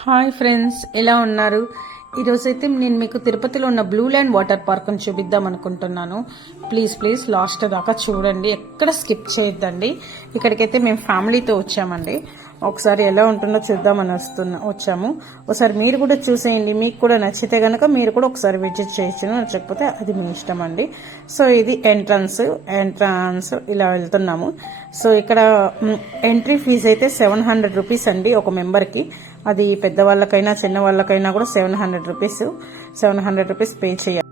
Hi friends, ఎలా ఉన్నారు? ఈరోజైతే నేను మీకు తిరుపతిలో ఉన్న బ్లూ ల్యాండ్ వాటర్ పార్క్ని చూపిద్దాం అనుకుంటున్నాను. ప్లీజ్ లాస్ట్ దాకా చూడండి, ఎక్కడ స్కిప్ చేయొద్దండి. ఇక్కడికైతే మేము ఫ్యామిలీతో వచ్చామండి. ఒకసారి ఎలా ఉంటుందో చూద్దామని వచ్చాము. ఒకసారి మీరు కూడా చూసేయండి, మీకు కూడా నచ్చితే కనుక మీరు కూడా ఒకసారి విజిట్ చేయొచ్చు, నచ్చకపోతే అది మీ ఇష్టం అండి. సో ఇది ఎంట్రన్స్ ఇలా వెళ్తున్నాము. సో ఇక్కడ ఎంట్రీ ఫీజు అయితే 700 రూపీస్ అండి ఒక మెంబర్కి. అది పెద్దవాళ్ళకైనా చిన్న వాళ్ళకైనా కూడా 700 రూపీస్ పే చేయాలి.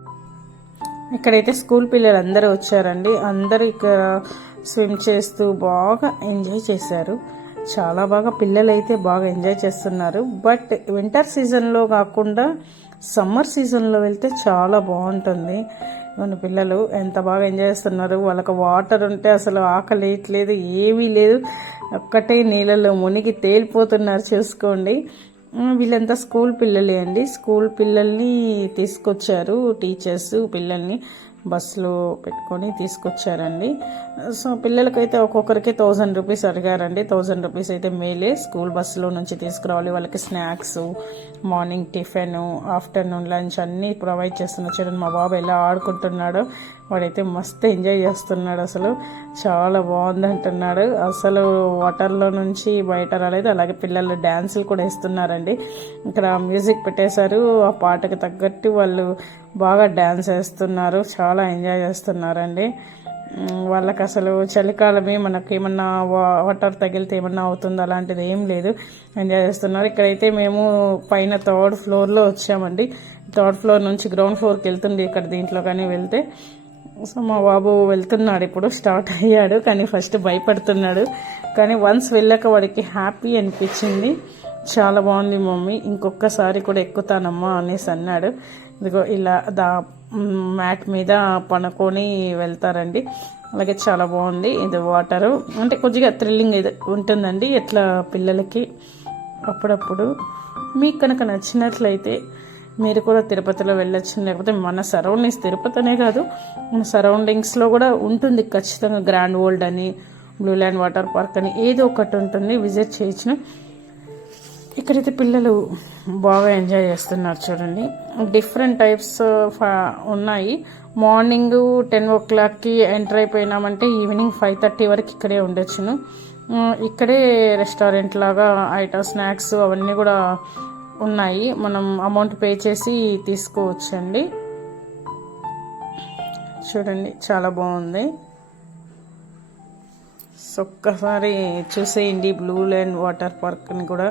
ఇక్కడైతే స్కూల్ పిల్లలు అందరూ వచ్చారండి. అందరూ ఇక్కడ స్విమ్ చేస్తూ బాగా ఎంజాయ్ చేశారు. చాలా బాగా పిల్లలు అయితే బాగా ఎంజాయ్ చేస్తున్నారు. బట్ వింటర్ సీజన్లో కాకుండా సమ్మర్ సీజన్లో వెళ్తే చాలా బాగుంటుంది. మన పిల్లలు ఎంత బాగా ఎంజాయ్ చేస్తున్నారు. వాళ్ళకి వాటర్ ఉంటే అసలు ఆకలి లేదు, ఏమీ లేదు, ఒక్కటే నీళ్ళలో మునిగి తేలిపోతున్నారు. చూసుకోండి, వీళ్ళంతా స్కూల్ పిల్లలే అండి. స్కూల్ పిల్లల్ని తీసుకొచ్చారు టీచర్స్. పిల్లల్ని బస్సులో పెట్టుకొని తీసుకొచ్చారండి. సో పిల్లలకైతే ఒక్కొక్కరికి 1000 రూపీస్ అడిగారండి. 1000 రూపీస్ అయితే మేలే. స్కూల్ బస్సులో నుంచి తీసుకురావాలి. వాళ్ళకి snacks, morning tiffin, afternoon lunch అన్నీ ప్రొవైడ్ చేస్తున్నారు. చూడండి మా బాబు ఎలా ఆడుకుంటున్నాడో. వాడైతే మస్తు ఎంజాయ్ చేస్తున్నాడు. అసలు చాలా బాగుంది అంటున్నాడు. అసలు వాటర్లో నుంచి బయట రాలేదు. అలాగే పిల్లలు డ్యాన్సులు కూడా వేస్తున్నారండి. ఇక్కడ మ్యూజిక్ పెట్టేశారు. ఆ పాటకు తగ్గట్టు వాళ్ళు బాగా డ్యాన్స్ వేస్తున్నారు. చాలా ఎంజాయ్ చేస్తున్నారండి. వాళ్ళకి అసలు చలికాలమే, మనకి ఏమన్నా వాటర్ తగిలితే ఏమన్నా అవుతుందో అలాంటిది ఏం లేదు. ఎంజాయ్ చేస్తున్నారు. ఇక్కడైతే మేము పైన 3rd ఫ్లోర్లో వచ్చామండి. 3rd ఫ్లోర్ నుంచి గ్రౌండ్ ఫ్లోర్కి వెళ్తుంది ఇక్కడ దీంట్లో కానీ వెళ్తే. సో మా బాబు వెళ్తున్నాడు, ఇప్పుడు స్టార్ట్ అయ్యాడు. కానీ ఫస్ట్ భయపడుతున్నాడు. కానీ వన్స్ వెళ్ళాక వాడికి హ్యాపీ అనిపించింది. చాలా బాగుంది మమ్మీ, ఇంకొకసారి కూడా ఎక్కుతానమ్మా అనేసి అన్నాడు. ఇదిగో ఇలా మ్యాట్ మీద పనుకొని వెళ్తారండి. అలాగే చాలా బాగుంది. ఇది వాటరు అంటే కొద్దిగా థ్రిల్లింగ్ ఉంటుందండి ఎట్లా పిల్లలకి. అప్పుడప్పుడు మీకు కనుక నచ్చినట్లయితే మీరు కూడా తిరుపతిలో వెళ్ళొచ్చు. లేకపోతే మన సరౌండింగ్స్, తిరుపతినే కాదు మన సరౌండింగ్స్లో కూడా ఉంటుంది ఖచ్చితంగా. గ్రాండ్ వరల్డ్ అని, బ్లూ ల్యాండ్ వాటర్ పార్క్ అని ఏదో ఒకటి ఉంటుంది, విజిట్ చేయొచ్చు. ఇక్కడైతే పిల్లలు బాగా ఎంజాయ్ చేస్తున్నారు. చూడండి, డిఫరెంట్ టైప్స్ ఉన్నాయి. మార్నింగ్ 10 o'clockకి ఎంటర్ అయిపోయినామంటే ఈవినింగ్ 5:30 వరకు ఇక్కడే ఉండొచ్చును. ఇక్కడే రెస్టారెంట్ లాగా ఐటమ్ స్నాక్స్ అవన్నీ కూడా ఉన్నాయి. మనం అమౌంట్ పే చేసి తీసుకోవచ్చండి. చూడండి, చాలా బాగుంది. సో ఒక్కసారి చూసేయండి బ్లూ ల్యాండ్ వాటర్ పార్క్ని కూడా.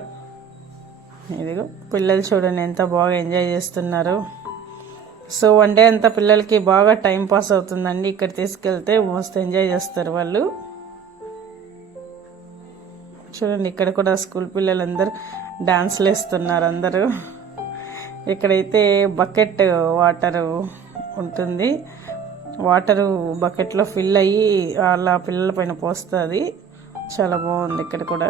ఇదిగో పిల్లలు చూడండి ఎంత బాగా ఎంజాయ్ చేస్తున్నారు. సో వన్ డే అంతా పిల్లలకి బాగా టైం పాస్ అవుతుందండి. ఇక్కడ తీసుకెళ్తే మస్తు ఎంజాయ్ చేస్తారు వాళ్ళు. చూడండి, ఇక్కడ కూడా స్కూల్ పిల్లలందరూ డాన్స్లు వేస్తున్నారు అందరూ. ఇక్కడైతే బకెట్ వాటరు ఉంటుంది. వాటరు బకెట్లో ఫిల్ అయ్యి అలా పిల్లల పైన పోస్తుంది. చాలా బాగుంది ఇక్కడ కూడా.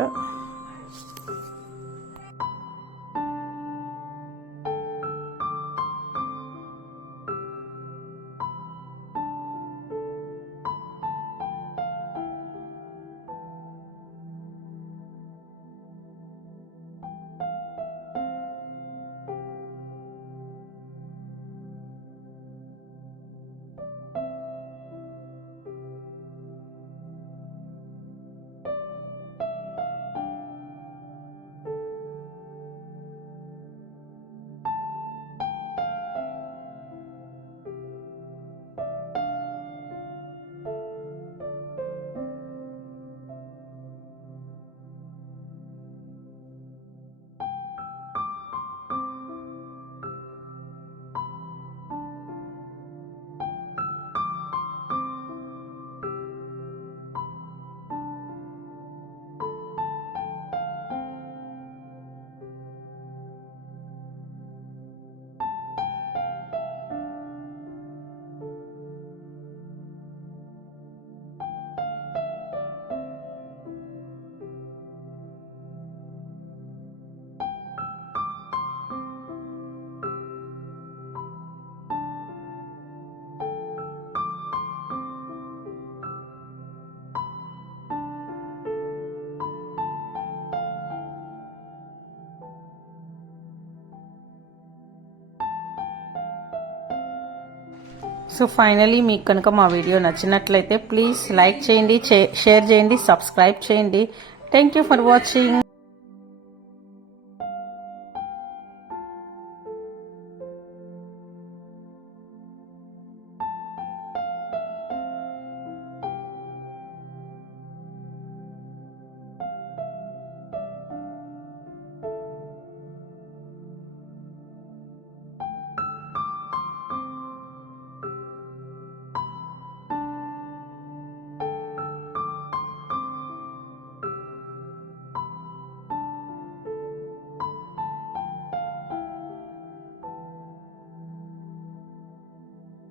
సో ఫైనలీ మీకు కనుక మా వీడియో నచ్చినట్లయితే ప్లీజ్ లైక్ చేయండి, షేర్ చేయండి, సబ్స్క్రైబ్ చేయండి. Thank you for watching.